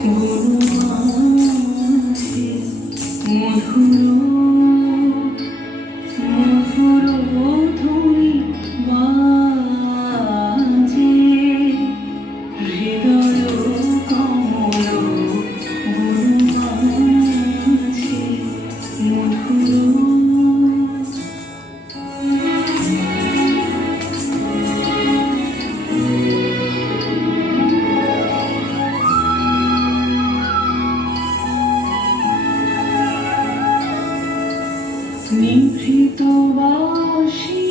mm নিভৃত বাসি